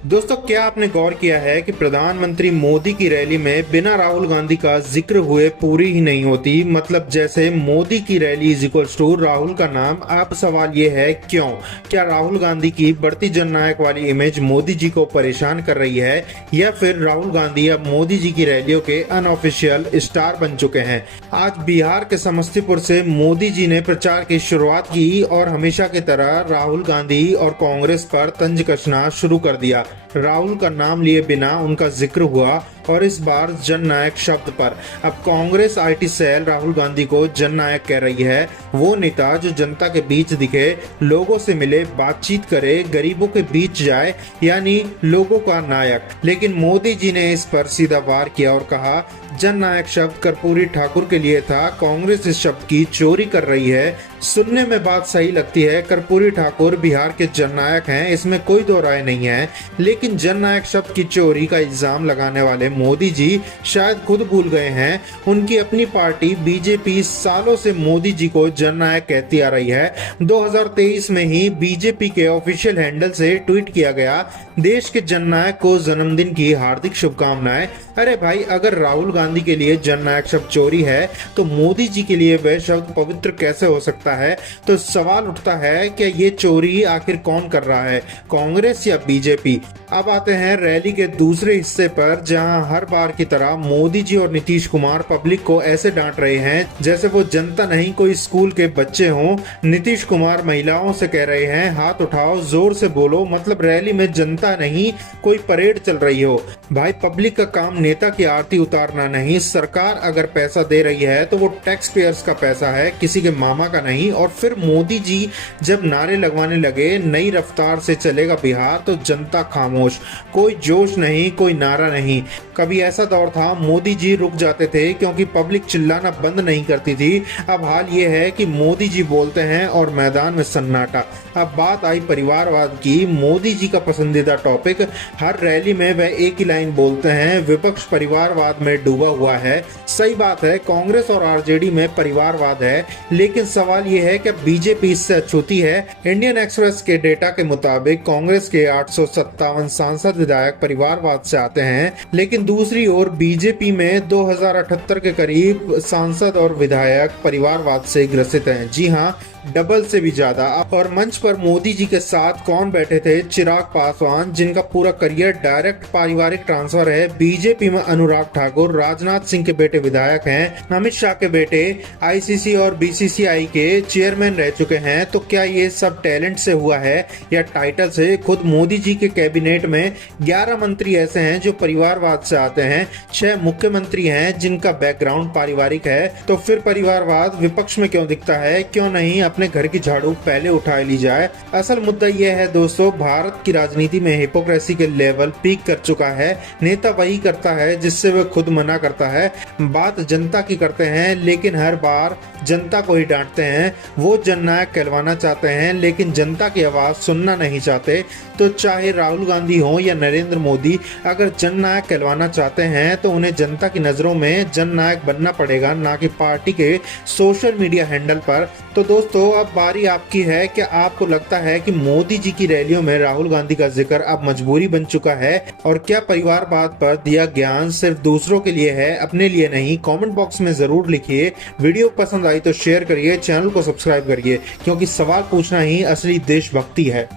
दोस्तों, क्या आपने गौर किया है कि प्रधानमंत्री मोदी की रैली में बिना राहुल गांधी का जिक्र हुए पूरी ही नहीं होती। मतलब जैसे मोदी की rally is equals to Rahul का नाम। अब सवाल ये है क्यों? क्या राहुल गांधी की बढ़ती जननायक वाली इमेज मोदी जी को परेशान कर रही है, या फिर राहुल गांधी अब मोदी जी की रैलियों के अनऑफिशियल स्टार बन चुके हैं? आज बिहार के समस्तीपुर से मोदी जी ने प्रचार की शुरुआत की और हमेशा की तरह राहुल गांधी और कांग्रेस पर तंज कसना शुरू कर दिया। राहुल का नाम लिए बिना उनका जिक्र हुआ और इस बार जननायक शब्द पर। अब कांग्रेस आईटी सेल राहुल गांधी को जननायक कह रही है। वो नेता जो जनता के बीच दिखे, लोगों से मिले, बातचीत करे, गरीबों के बीच जाए, यानी लोगों का नायक। लेकिन मोदी जी ने इस पर सीधा वार किया और कहा जननायक शब्द कर्पूरी ठाकुर के लिए था, कांग्रेस इस शब्द की चोरी कर रही है। सुनने में बात सही लगती है, कर्पूरी ठाकुर बिहार के जननायक हैं, इसमें कोई दो राय नहीं है। लेकिन जननायक शब्द की चोरी का इल्जाम लगाने वाले मोदी जी शायद खुद भूल गए हैं। उनकी अपनी पार्टी बीजेपी सालों से मोदी जी को जननायक कहती आ रही है। 2023 में ही बीजेपी के ऑफिशियल हैंडल से ट्वीट किया गया, देश के जननायक को जन्मदिन की हार्दिक शुभकामनाएं। अरे भाई, अगर राहुल गांधी के लिए जननायक शब्द चोरी है तो मोदी जी के लिए वह शब्द पवित्र कैसे हो सकता है? तो सवाल उठता है कि ये चोरी आखिर कौन कर रहा है, कांग्रेस या बीजेपी? अब आते हैं रैली के दूसरे हिस्से पर, जहां हर बार की तरह मोदी जी और नीतीश कुमार पब्लिक को ऐसे डांट रहे हैं जैसे वो जनता नहीं कोई स्कूल के बच्चे हों। नीतीश कुमार महिलाओं से कह रहे हैं हाथ उठाओ, जोर से बोलो, मतलब रैली में जनता नहीं कोई परेड चल रही हो। भाई, पब्लिक का काम नेता की आरती उतारना नहीं। सरकार अगर पैसा दे रही है तो वो टैक्स पेयर्स का पैसा है, किसी के मामा का नहीं। और फिर मोदी जी जब नारे लगवाने लगे नई रफ्तार से चलेगा बिहार, तो जनता खामोश, कोई जोश नहीं, कोई नारा नहीं। कभी ऐसा दौर था मोदी जी रुक जाते थे क्योंकि पब्लिक चिल्लाना बंद नहीं करती थी। अब हाल ये है कि मोदी जी बोलते हैं और मैदान में सन्नाटा। अब बात आई परिवारवाद की, मोदी जी का पसंदीदा टॉपिक। हर रैली में वह एक ही लाइन बोलते हैं, विपक्ष परिवारवाद में डूबा हुआ है। सही बात है, कांग्रेस और आरजेडी में परिवारवाद है, लेकिन सवाल यह है कि बीजेपी इससे अछूती है। इंडियन एक्सप्रेस के डेटा के मुताबिक कांग्रेस के 857 सांसद विधायक परिवारवाद से आते हैं, लेकिन दूसरी ओर बीजेपी में 2078 के करीब सांसद और विधायक परिवारवाद से ग्रसित हैं। जी हाँ, डबल से भी ज्यादा। और मंच पर मोदी जी के साथ कौन बैठे थे? चिराग पासवान, जिनका पूरा करियर डायरेक्ट पारिवारिक ट्रांसफर है। बीजेपी में अनुराग ठाकुर, राजनाथ सिंह के बेटे विधायक हैं। अमित शाह के बेटे आईसीसी और बीसीसीआई के चेयरमैन रह चुके हैं। तो क्या ये सब टैलेंट से हुआ है या टाइटल से? खुद मोदी जी के कैबिनेट में 11 मंत्री ऐसे हैं जो परिवारवाद से आते हैं। 6 मुख्यमंत्री हैं जिनका बैकग्राउंड पारिवारिक है। तो फिर परिवारवाद विपक्ष में क्यों दिखता है? क्यों नहीं अपने घर की झाड़ू पहले उठा ली जाए? असल मुद्दा यह है दोस्तों, भारत की राजनीति में हिपोक्रेसी के लेवल पीक कर चुका है। नेता वही करता है जिससे वह खुद मना करता है। बात जनता की करते हैं लेकिन हर बार जनता को ही डांटते हैं। वो जननायक कहलवाना चाहते हैं लेकिन जनता की आवाज सुनना नहीं चाहते। तो चाहे राहुल गांधी हो या नरेंद्र मोदी, अगर जननायक कहलवाना चाहते हैं तो उन्हें जनता की नजरों में जननायक बनना पड़ेगा, ना कि पार्टी के सोशल मीडिया हैंडल पर। तो दोस्तों, अब बारी आपकी है। क्या आपको लगता है कि मोदी जी की रैलियों में राहुल गांधी का जिक्र अब मजबूरी बन चुका है? और क्या परिवारवाद पर दिया ज्ञान सिर्फ दूसरों के लिए है, अपने लिए नहीं? कमेंट बॉक्स में जरूर लिखिए। वीडियो पसंद आई तो शेयर करिए, चैनल को सब्सक्राइब करिए, क्योंकि सवाल पूछना ही असली देशभक्ति है।